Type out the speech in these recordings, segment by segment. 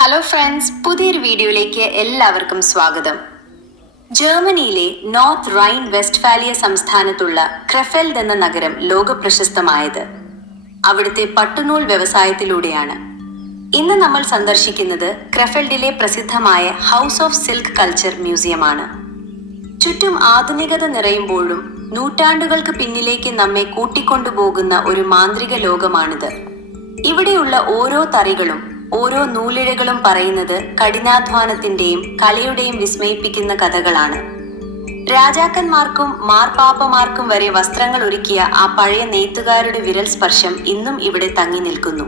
Hello friends, പുതിയൊരു വീഡിയോയിലേക്ക് എല്ലാവർക്കും സ്വാഗതം. ജർമ്മനിയിലെ നോർത്ത് റൈൻ വെസ്റ്റ്ഫാലിയ സംസ്ഥാനത്തുള്ള ക്രെഫെൽഡ് എന്ന നഗരം ലോകപ്രശസ്തമായത് അവിടുത്തെ പട്ടുനൂൽ വ്യവസായത്തിലൂടെയാണ്. ഇന്ന് നമ്മൾ സന്ദർശിക്കുന്നത് ക്രെഫെൽഡിലെ പ്രസിദ്ധമായ ഹൗസ് ഓഫ് സിൽക്ക് കൾച്ചർ മ്യൂസിയമാണ്. ചുറ്റും ആധുനികത നിറയുമ്പോഴും നൂറ്റാണ്ടുകൾക്ക് പിന്നിലേക്ക് നമ്മെ കൂട്ടിക്കൊണ്ടുപോകുന്ന ഒരു മാന്ത്രിക ലോകമാണിത്. ഇവിടെയുള്ള ഓരോ തറികളും ഓരോ നൂലിഴകളും പറയുന്നത് കഠിനാധ്വാനത്തിന്റെയും കലയുടെയും വിസ്മയിപ്പിക്കുന്ന കഥകളാണ്. രാജാക്കന്മാർക്കും മാർപ്പാപ്പമാർക്കും വരെ വസ്ത്രങ്ങൾ ഒരുക്കിയ ആ പഴയ നെയ്ത്തുകാരുടെ വിരൽ സ്പർശം ഇന്നും ഇവിടെ തങ്ങി നിൽക്കുന്നു.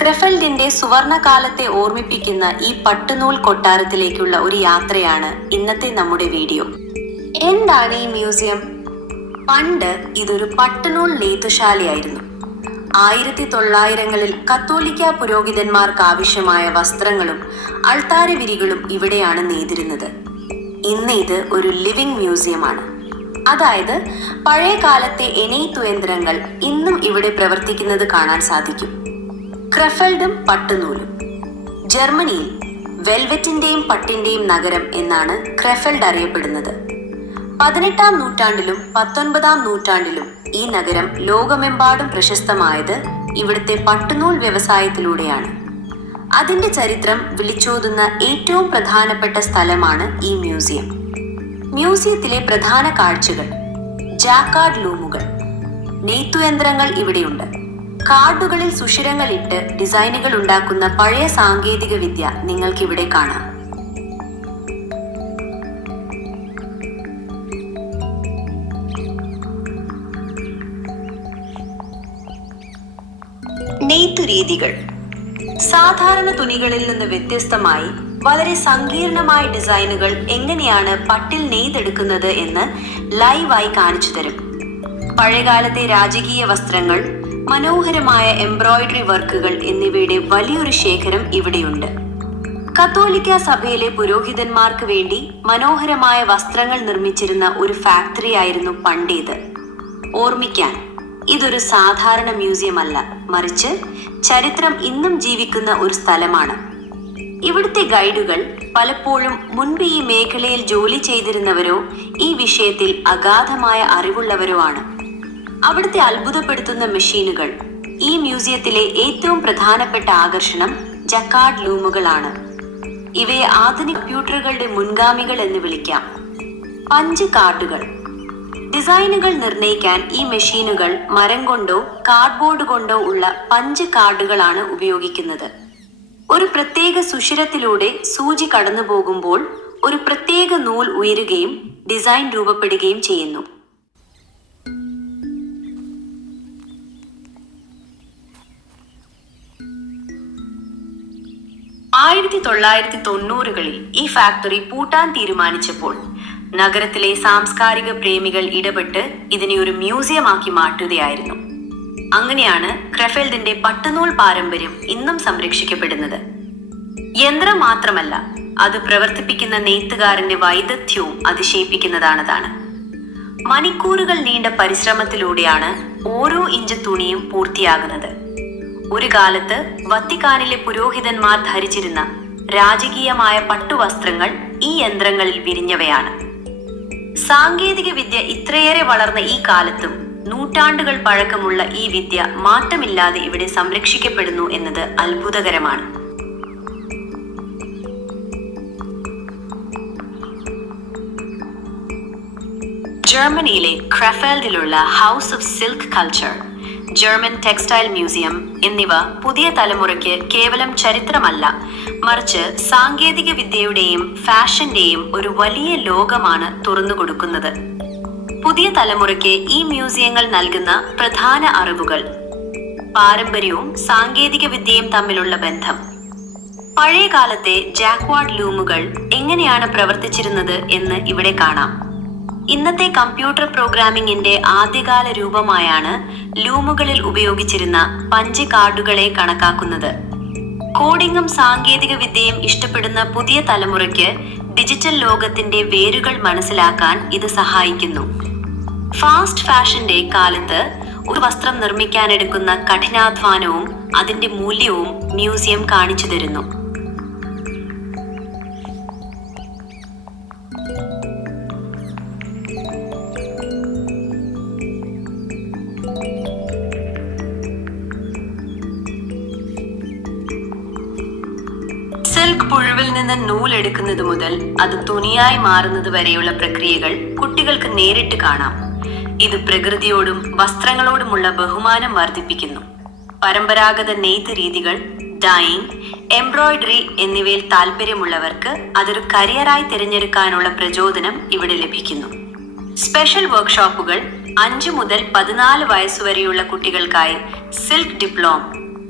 ക്രെഫെൽഡിന്റെ സുവർണകാലത്തെ ഓർമ്മിപ്പിക്കുന്ന ഈ പട്ടുനൂൽ കൊട്ടാരത്തിലേക്കുള്ള ഒരു യാത്രയാണ് ഇന്നത്തെ നമ്മുടെ വീഡിയോ. എന്താണ് ഈ മ്യൂസിയം? പണ്ട് ഇതൊരു പട്ടുനൂൽ നെയ്ത്തുശാലയായിരുന്നു. 1900കളിൽ കത്തോലിക്ക പുരോഹിതന്മാർക്ക് ആവശ്യമായ വസ്ത്രങ്ങളും അൾത്താര വിരികളും ഇവിടെയാണ് നെയ്തിരുന്നത്. ഇന്ന് ഇത് ഒരു ലിവിംഗ് മ്യൂസിയമാണ്. അതായത് പഴയ കാലത്തെ നെയ്ത്തുയന്ത്രങ്ങൾ ഇന്നും ഇവിടെ പ്രവർത്തിക്കുന്നത് കാണാൻ സാധിക്കും. ക്രെഫെൽഡും പട്ടുനൂലും. ജർമ്മനിയിൽ വെൽവെറ്റിന്റെയും പട്ടിന്റെയും നഗരം എന്നാണ് ക്രെഫെൽഡ് അറിയപ്പെടുന്നത്. 18ാം നൂറ്റാണ്ടിലും 19ാം നൂറ്റാണ്ടിലും ഈ നഗരം ലോകമെമ്പാടും പ്രശസ്തമായത് ഇവിടുത്തെ പട്ടുനൂൽ വ്യവസായത്തിലൂടെയാണ്. അതിന്റെ ചരിത്രം വിളിച്ചോതുന്ന ഏറ്റവും പ്രധാനപ്പെട്ട സ്ഥലമാണ് ഈ മ്യൂസിയം. മ്യൂസിയത്തിലെ പ്രധാന കാഴ്ചകൾ: ജാക്കാർഡ് ലൂമുകൾ. നെയ്ത്തുയന്ത്രങ്ങൾ ഇവിടെയുണ്ട്. കാർഡുകളിൽ സുഷിരങ്ങൾ ഇട്ട് ഡിസൈനുകൾ ഉണ്ടാക്കുന്ന പഴയ സാങ്കേതിക വിദ്യ നിങ്ങൾക്കിവിടെ കാണാം. നെയ്ത്തുരീതികൾ. സാധാരണ തുണികളിൽ നിന്ന് വ്യത്യസ്തമായി വളരെ സങ്കീർണമായ ഡിസൈനുകൾ എങ്ങനെയാണ് പട്ടിൽ നെയ്തെടുക്കുന്നത് എന്ന് ലൈവായി കാണിച്ചു തരും. പഴയകാലത്തെ രാജകീയ വസ്ത്രങ്ങൾ, മനോഹരമായ എംബ്രോയിഡറി വർക്കുകൾ എന്നിവയുടെ വലിയൊരു ശേഖരം ഇവിടെയുണ്ട്. കത്തോലിക്ക സഭയിലെ പുരോഹിതന്മാർക്ക് വേണ്ടി മനോഹരമായ വസ്ത്രങ്ങൾ നിർമ്മിച്ചിരുന്ന ഒരു ഫാക്ടറി ആയിരുന്നു പണ്ടേത്. ഓർമ്മിക്കാൻ, ഇതൊരു സാധാരണ മ്യൂസിയം അല്ല, മറിച്ച് ചരിത്രം ഇന്നും ജീവിക്കുന്ന ഒരു സ്ഥലമാണ്. ഇവിടുത്തെ ഗൈഡുകൾ പലപ്പോഴും മുൻപ് ഈ മേഖലയിൽ ജോലി ചെയ്തിരുന്നവരോ ഈ വിഷയത്തിൽ അഗാധമായ അറിവുള്ളവരോ ആണ്. അവിടുത്തെ അത്ഭുതപ്പെടുത്തുന്ന മെഷീനുകൾ. ഈ മ്യൂസിയത്തിലെ ഏറ്റവും പ്രധാനപ്പെട്ട ആകർഷണം ജക്കാർഡ് ലൂമുകളാണ്. ഇവയെ ആധുനിക കമ്പ്യൂട്ടറുകളുടെ മുൻഗാമികൾ എന്ന് വിളിക്കാം. പഞ്ച് കാർഡുകൾ. ഡിസൈനുകൾ നിർണ്ണയിക്കാൻ ഈ മെഷീനുകൾ മരം കൊണ്ടോ കാർഡ്ബോർഡ് കൊണ്ടോ ഉള്ള പഞ്ച് കാർഡുകളാണ് ഉപയോഗിക്കുന്നത്. ഒരു പ്രത്യേക സുഷിരത്തിലൂടെ സൂചി കടന്നു പോകുമ്പോൾ ഒരു പ്രത്യേക നൂൽ ഉയരുകയും ഡിസൈൻ രൂപപ്പെടുകയും ചെയ്യുന്നു. ആയിരത്തി 1990കളിൽ ഈ ഫാക്ടറി പൂട്ടാൻ തീരുമാനിച്ചപ്പോൾ നഗരത്തിലെ സാംസ്കാരിക പ്രേമികൾ ഇടപെട്ട് ഇതിനെ ഒരു മ്യൂസിയമാക്കി മാറ്റുകയായിരുന്നു. അങ്ങനെയാണ് ക്രെഫെൽഡിന്റെ പട്ടുനൂൽ പാരമ്പര്യം ഇന്നും സംരക്ഷിക്കപ്പെടുന്നത്. യന്ത്രം മാത്രമല്ല, അത് പ്രവർത്തിപ്പിക്കുന്ന നെയ്ത്തുകാരന്റെ വൈദഗ്ധ്യവും അതിശയിപ്പിക്കുന്നതാണ്. മണിക്കൂറുകൾ നീണ്ട പരിശ്രമത്തിലൂടെയാണ് ഓരോ ഇഞ്ച് തുണിയും പൂർത്തിയാകുന്നത്. ഒരു കാലത്ത് വത്തിക്കാനിലെ പുരോഹിതന്മാർ ധരിച്ചിരുന്ന രാജകീയമായ പട്ടുവസ്ത്രങ്ങൾ ഈ യന്ത്രങ്ങളിൽ വിരിഞ്ഞവയാണ്. സാങ്കേതിക വിദ്യ ഇത്രയേറെ വളർന്ന ഈ കാലത്തും നൂറ്റാണ്ടുകൾ പഴക്കമുള്ള ഈ വിദ്യ മാറ്റമില്ലാതെ ഇവിടെ സംരക്ഷിക്കപ്പെടുന്നു എന്നത് അത്ഭുതകരമാണ്. ജർമ്മനിയിലെ ക്രെഫെൽഡിലുള്ള house of silk culture, German textile museum എന്നിവ പുതിയ തലമുറയ്ക്ക് കേവലം ചരിത്രമല്ല, മറിച്ച് സാങ്കേതിക വിദ്യയുടെയും ഫാഷന്റെയും ഒരു വലിയ ലോകമാണ് തുറന്നുകൊടുക്കുന്നത്. പുതിയ തലമുറയ്ക്ക് ഈ മ്യൂസിയങ്ങൾ നൽകുന്ന പ്രധാന അറിവുകൾ: പാരമ്പര്യവും സാങ്കേതിക വിദ്യയും തമ്മിലുള്ള ബന്ധം. പഴയ കാലത്തെ ജാക്വാർഡ് ലൂമുകൾ എങ്ങനെയാണ് പ്രവർത്തിച്ചിരുന്നത് എന്ന് ഇവിടെ കാണാം. ഇന്നത്തെ കമ്പ്യൂട്ടർ പ്രോഗ്രാമിംഗിന്റെ ആദ്യകാല രൂപമായാണ് ലൂമുകളിൽ ഉപയോഗിച്ചിരുന്ന പഞ്ച് കാർഡുകളെ കണക്കാക്കുന്നത്. കോഡിങ്ങും സാങ്കേതിക വിദ്യയും ഇഷ്ടപ്പെടുന്ന പുതിയ തലമുറയ്ക്ക് ഡിജിറ്റൽ ലോകത്തിന്റെ വേരുകൾ മനസ്സിലാക്കാൻ ഇത് സഹായിക്കുന്നു. ഫാസ്റ്റ് ഫാഷന്റെ കാലത്ത് ഒരു വസ്ത്രം നിർമ്മിക്കാനെടുക്കുന്ന കഠിനാധ്വാനവും അതിന്റെ മൂല്യവും മ്യൂസിയം കാണിച്ചു തരുന്നു. സിൽക്ക് പുഴുവിൽ നിന്ന് നൂലെടുക്കുന്നത് മുതൽ അത് തുണിയായി മാറുന്നത് വരെയുള്ള പ്രക്രിയകൾ കുട്ടികൾക്ക് നേരിട്ട് കാണാം. ഇത് പ്രകൃതിയോടും വസ്ത്രങ്ങളോടുമുള്ള ബഹുമാനം വർദ്ധിപ്പിക്കുന്നു. പരമ്പരാഗത നെയ്ത്ത് രീതികൾ, ഡൈയിങ്, എംബ്രോയിഡറി എന്നിവയിൽ താല്പര്യമുള്ളവർക്ക് അതൊരു കരിയറായി തിരഞ്ഞെടുക്കാനുള്ള പ്രചോദനം ഇവിടെ ലഭിക്കുന്നു. സ്പെഷ്യൽ വർക്ക്ഷോപ്പുകൾ 5 മുതൽ 14 വയസ്സുവരെയുള്ള കുട്ടികൾക്കായി സിൽക്ക് ഡിപ്ലോം,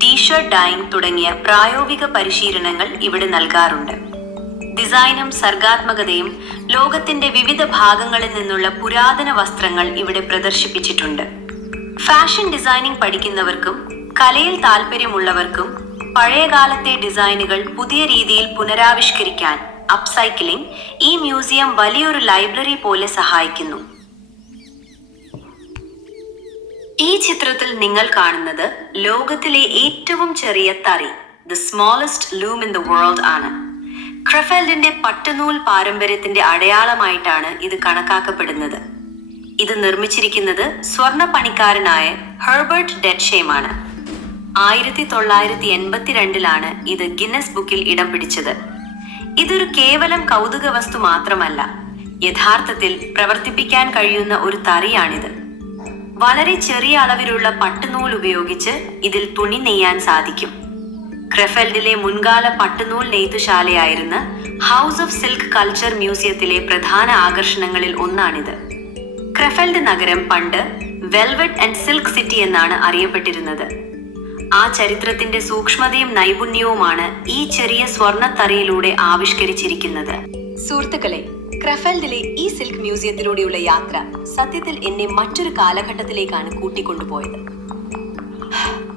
ടീഷർട്ട് ഡൈയിങ് തുടങ്ങിയ പ്രായോഗിക പരിശീലനങ്ങൾ ഇവിടെ നൽകാറുണ്ട്. ഡിസൈനും സർഗാത്മകതയും ലോകത്തിന്റെ വിവിധ ഭാഗങ്ങളിൽ നിന്നുള്ള പുരാതന വസ്ത്രങ്ങൾ ഇവിടെ പ്രദർശിപ്പിച്ചിട്ടുണ്ട്. ഫാഷൻ ഡിസൈനിങ് പഠിക്കുന്നവർക്കും കലയിൽ താല്പര്യമുള്ളവർക്കും പഴയകാലത്തെ ഡിസൈനുകൾ പുതിയ രീതിയിൽ പുനരാവിഷ്കരിക്കാൻ അപ്സൈക്ലിംഗ് ഈ മ്യൂസിയം വലിയൊരു ലൈബ്രറി പോലെ സഹായിക്കുന്നു. ഈ ചിത്രത്തിൽ നിങ്ങൾ കാണുന്നത് ലോകത്തിലെ ഏറ്റവും ചെറിയ തറി, the smallest loom in the world ആണ്. ക്രെഫെൽഡിന്റെ പട്ടുനൂൽ പാരമ്പര്യത്തിന്റെ അടയാളമായിട്ടാണ് ഇത് കണക്കാക്കപ്പെടുന്നത്. ഇത് നിർമ്മിച്ചിരിക്കുന്നത് സ്വർണ്ണ പണിക്കാരനായ ഹെർബർട്ട് ഡെറ്റ്ഷെമാണ്. 1982 ഇത് ഗിന്നസ് ബുക്കിൽ ഇടം പിടിച്ചത്. ഇതൊരു കേവലം കൗതുക വസ്തു മാത്രമല്ല, യഥാർത്ഥത്തിൽ പ്രവർത്തിപ്പിക്കാൻ കഴിയുന്ന ഒരു തറിയാണിത്. വളരെ ചെറിയ അളവിലുള്ള പട്ടുനൂൽ ഉപയോഗിച്ച് ഇതിൽ തുണി നെയ്യാൻ സാധിക്കും. ക്രെഫെൽഡിലെ മുൻകാല പട്ടുനൂൽ നെയ്ത്തുശാലയായിരുന്ന ഹൗസ് ഓഫ് സിൽക്ക് കൾച്ചർ മ്യൂസിയത്തിലെ പ്രധാന ആകർഷണങ്ങളിൽ ഒന്നാണിത്. ക്രെഫെൽഡ് നഗരം പണ്ട് വെൽവെറ്റ് ആൻഡ് സിൽക്ക് സിറ്റി എന്നാണ് അറിയപ്പെട്ടിരുന്നത്. ആ ചരിത്രത്തിന്റെ സൂക്ഷ്മതയും നൈപുണ്യവുമാണ് ഈ ചെറിയ സ്വർണ്ണത്തറിയിലൂടെ ആവിഷ്കരിച്ചിരിക്കുന്നത്. സുഹൃത്തുക്കളെ, ക്രെഫെൽഡിലെ ഈ സിൽക്ക് മ്യൂസിയത്തിലൂടെയുള്ള യാത്ര സത്യത്തിൽ എന്നെ മറ്റൊരു കാലഘട്ടത്തിലേക്കാണ് കൂട്ടിക്കൊണ്ടുപോയത്.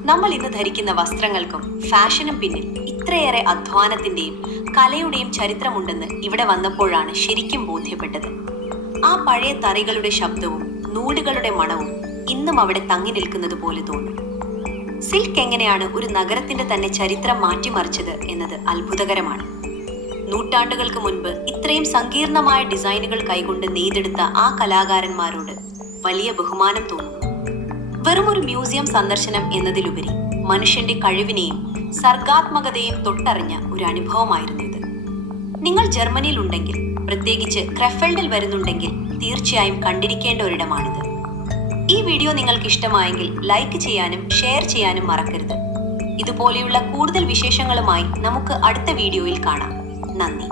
നമ്മൾ ഇന്ന് ധരിക്കുന്ന വസ്ത്രങ്ങൾക്കും ഫാഷനും പിന്നിൽ ഇത്രയേറെ അധ്വാനത്തിന്റെയും കലയുടെയും ചരിത്രമുണ്ടെന്ന് ഇവിടെ വന്നപ്പോഴാണ് ശരിക്കും ബോധ്യപ്പെട്ടത്. ആ പഴയ തറികളുടെ ശബ്ദവും നൂലുകളുടെ മണവും ഇന്നും അവിടെ തങ്ങി നിൽക്കുന്നത് പോലെ തോന്നും. സിൽക്ക് എങ്ങനെയാണ് ഒരു നഗരത്തിന്റെ തന്നെ ചരിത്രം മാറ്റിമറിച്ചത് എന്നത് അത്ഭുതകരമാണ്. നൂറ്റാണ്ടുകൾക്ക് മുൻപ് ഇത്രയും സങ്കീർണമായ ഡിസൈനുകൾ കൈകൊണ്ട് നെയ്തെടുത്ത ആ കലാകാരന്മാരോട് വലിയ ബഹുമാനം തോന്നുന്നു. വെറുമൊരു മ്യൂസിയം സന്ദർശനം എന്നതിലുപരി മനുഷ്യന്റെ കഴിവിനെയും സർഗാത്മകതയും തൊട്ടറിഞ്ഞ ഒരു അനുഭവമായിരുന്നു ഇത്. നിങ്ങൾ ജർമ്മനിയിൽ ഉണ്ടെങ്കിൽ, പ്രത്യേകിച്ച് ക്രെഫെൽഡിൽ വരുന്നുണ്ടെങ്കിൽ തീർച്ചയായും കണ്ടിരിക്കേണ്ട ഒരിടമാണിത്. ഈ വീഡിയോ നിങ്ങൾക്ക് ഇഷ്ടമായെങ്കിൽ ലൈക്ക് ചെയ്യാനും ഷെയർ ചെയ്യാനും മറക്കരുത്. ഇതുപോലെയുള്ള കൂടുതൽ വിശേഷങ്ങളുമായി നമുക്ക് അടുത്ത വീഡിയോയിൽ കാണാം. നന്ദി.